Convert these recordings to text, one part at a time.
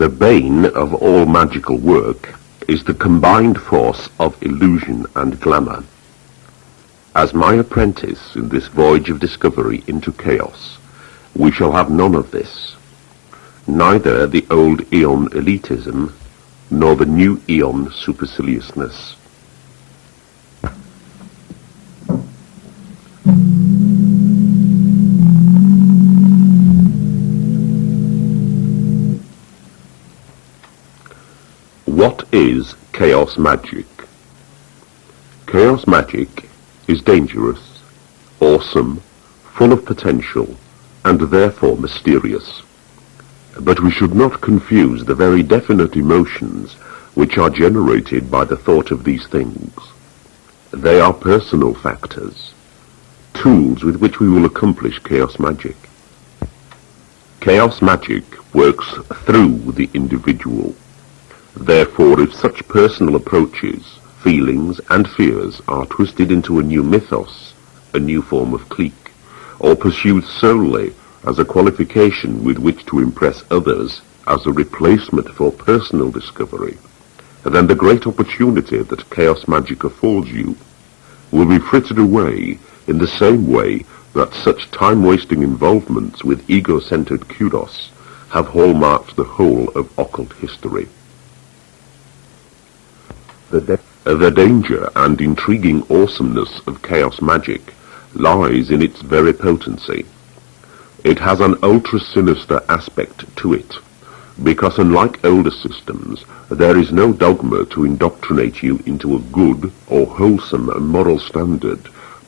The bane of all magical work is the combined force of illusion and glamour. As my apprentice in this voyage of discovery into chaos, we shall have none of this, neither the old Aeon elitism, nor the new Aeon superciliousness. What is Chaos Magick? Chaos Magick is dangerous, awesome, full of potential, and therefore mysterious. But we should not confuse the very definite emotions which are generated by the thought of these things. They are personal factors, tools with which we will accomplish Chaos Magick. Chaos Magick works through the individual. Therefore, if such personal approaches, feelings, and fears are twisted into a new mythos, a new form of clique, or pursued solely as a qualification with which to impress others as a replacement for personal discovery, then the great opportunity that Chaos Magick affords you will be frittered away in the same way that such time-wasting involvements with ego-centered kudos have hallmarked the whole of occult history. The danger and intriguing awesomeness of Chaos Magick lies in its very potency. It has an ultra-sinister aspect to it, because unlike older systems, there is no dogma to indoctrinate you into a good or wholesome moral standard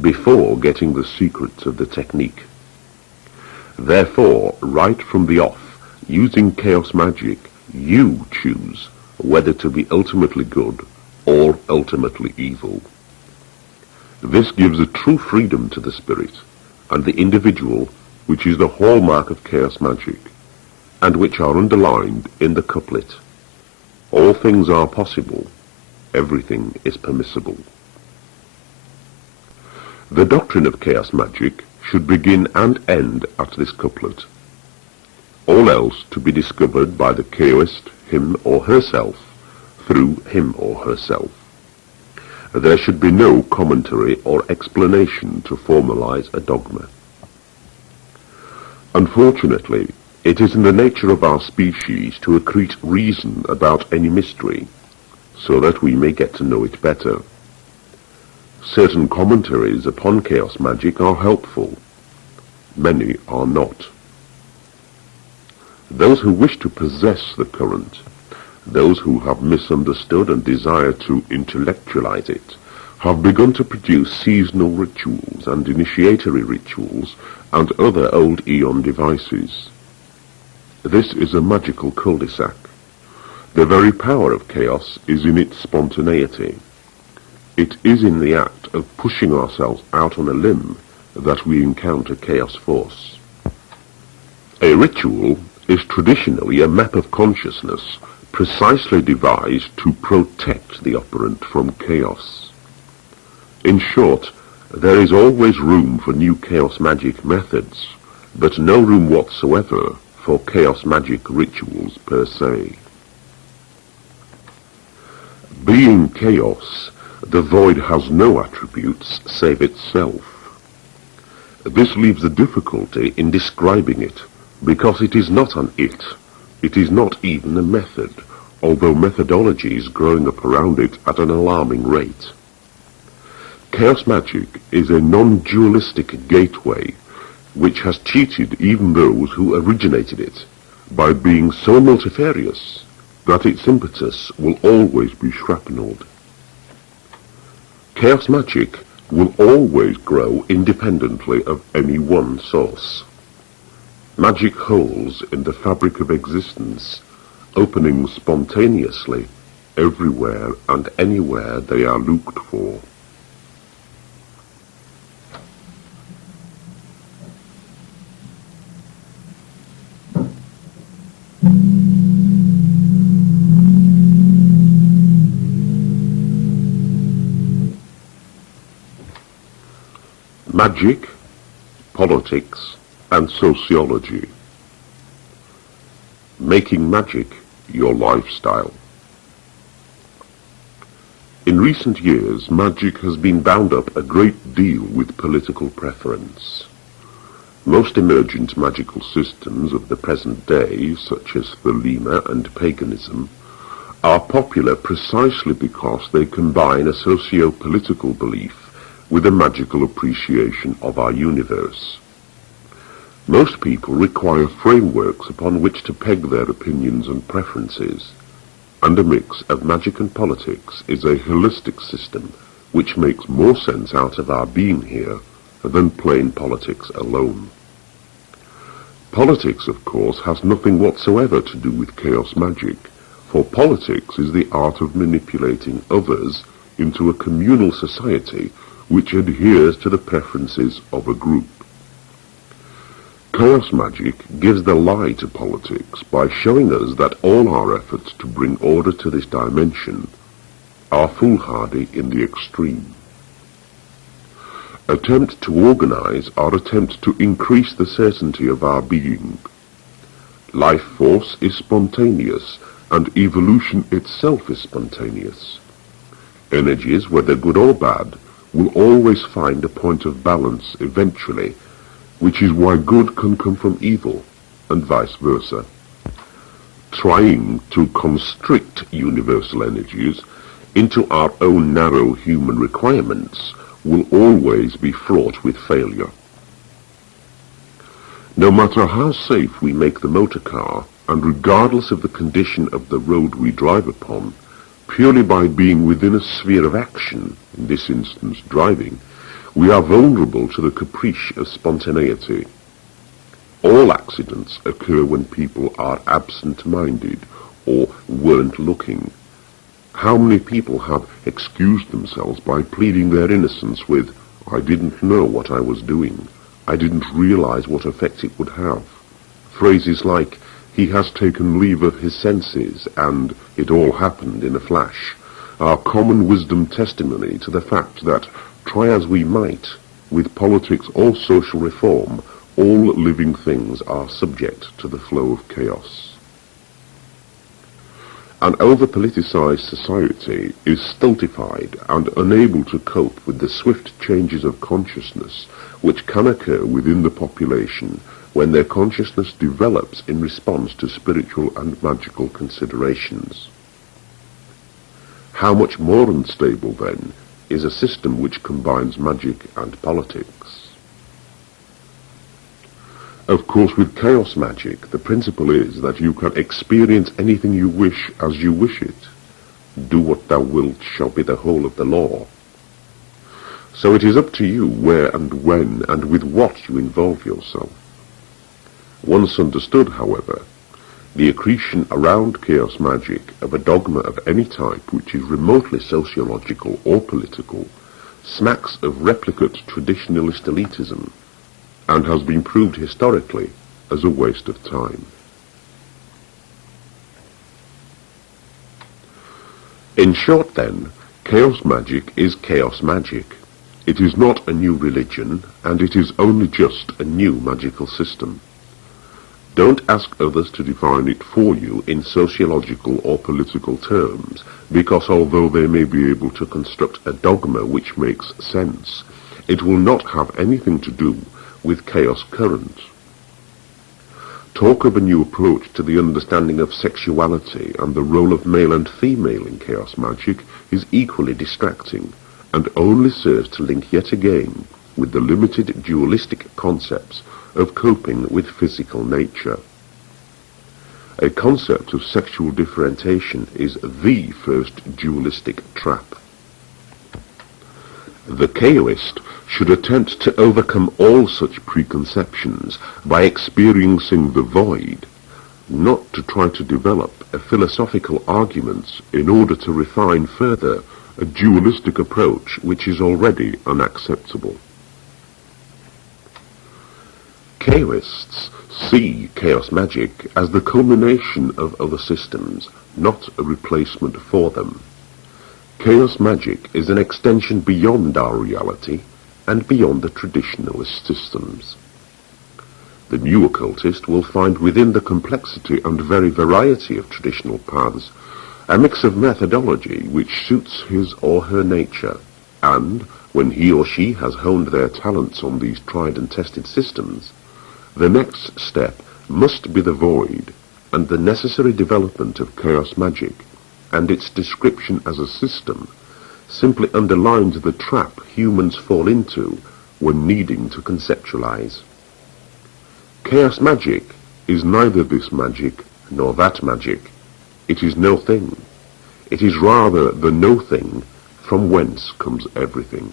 before getting the secrets of the technique. Therefore, right from the off, using Chaos Magick, you choose whether to be ultimately good or ultimately evil. This gives a true freedom to the spirit and the individual, which is the hallmark of Chaos Magick, and which are underlined in the couplet, "All things are possible, everything is permissible." The doctrine of Chaos Magick should begin and end at this couplet, all else to be discovered by the chaoist, him or herself, through him or herself. There should be no commentary or explanation to formalize a dogma. Unfortunately, it is in the nature of our species to accrete reason about any mystery, so that we may get to know it better. Certain commentaries upon Chaos Magick are helpful. Many are not. Those who wish to possess the current, those who have misunderstood and desire to intellectualize it, have begun to produce seasonal rituals and initiatory rituals and other old Aeon devices. This is a magical cul-de-sac. The very power of chaos is in its spontaneity. It is in the act of pushing ourselves out on a limb that we encounter chaos force. A ritual is traditionally a map of consciousness precisely devised to protect the operant from chaos. In short, there is always room for new Chaos Magick methods, but no room whatsoever for Chaos Magick rituals per se. Being chaos, the void has no attributes save itself. This leaves a difficulty in describing it, because it is not an it is not even a method, although methodology is growing up around it at an alarming rate. Chaos Magick is a non-dualistic gateway which has cheated even those who originated it by being so multifarious that its impetus will always be shrapnelled. Chaos Magick will always grow independently of any one source. Magic holes in the fabric of existence, opening spontaneously everywhere and anywhere they are looked for. Magic, politics, and sociology. Making magic your lifestyle. In recent years, magic has been bound up a great deal with political preference. Most emergent magical systems of the present day, such as Thelema and paganism, are popular precisely because they combine a socio-political belief with a magical appreciation of our universe. Most people require frameworks upon which to peg their opinions and preferences, and a mix of magic and politics is a holistic system which makes more sense out of our being here than plain politics alone. Politics, of course, has nothing whatsoever to do with chaos magic, for politics is the art of manipulating others into a communal society which adheres to the preferences of a group. Chaos magic gives the lie to politics by showing us that all our efforts to bring order to this dimension are foolhardy in the extreme. Attempts to organize are attempts to increase the certainty of our being. Life force is spontaneous, and evolution itself is spontaneous. Energies, whether good or bad, will always find a point of balance eventually, which is why good can come from evil, and vice versa. Trying to constrict universal energies into our own narrow human requirements will always be fraught with failure. No matter how safe we make the motor car, and regardless of the condition of the road we drive upon, purely by being within a sphere of action, in this instance driving, we are vulnerable to the caprice of spontaneity. All accidents occur when people are absent-minded or weren't looking. How many people have excused themselves by pleading their innocence with, "I didn't know what I was doing. I didn't realize what effect it would have." Phrases like, "He has taken leave of his senses," and "it all happened in a flash," are common wisdom testimony to the fact that, try as we might, with politics or social reform, all living things are subject to the flow of chaos. An over-politicized society is stultified and unable to cope with the swift changes of consciousness which can occur within the population when their consciousness develops in response to spiritual and magical considerations. How much more unstable, then, is a system which combines magic and politics? Of course, with chaos magic, the principle is that you can experience anything you wish as you wish it. Do what thou wilt shall be the whole of the law. So it is up to you where and when and with what you involve yourself. Once understood, however, the accretion around chaos magic of a dogma of any type which is remotely sociological or political smacks of replicate traditionalist elitism, and has been proved historically as a waste of time. In short, then, chaos magic is chaos magic. It is not a new religion, and it is only just a new magical system. Don't ask others to define it for you in sociological or political terms, because although they may be able to construct a dogma which makes sense, it will not have anything to do with chaos current. Talk of a new approach to the understanding of sexuality and the role of male and female in chaos magic is equally distracting, and only serves to link yet again with the limited dualistic concepts of coping with physical nature. A concept of sexual differentiation is the first dualistic trap. The chaoist should attempt to overcome all such preconceptions by experiencing the void, not to try to develop a philosophical argument in order to refine further a dualistic approach which is already unacceptable. Chaoists see chaos magic as the culmination of other systems, not a replacement for them. Chaos magic is an extension beyond our reality and beyond the traditionalist systems. The new occultist will find within the complexity and very variety of traditional paths a mix of methodology which suits his or her nature, and, when he or she has honed their talents on these tried and tested systems, the next step must be the void and the necessary development of Chaos Magick, and its description as a system simply underlines the trap humans fall into when needing to conceptualize. Chaos Magick is neither this magic nor that magic. It is no thing. It is rather the no thing from whence comes everything.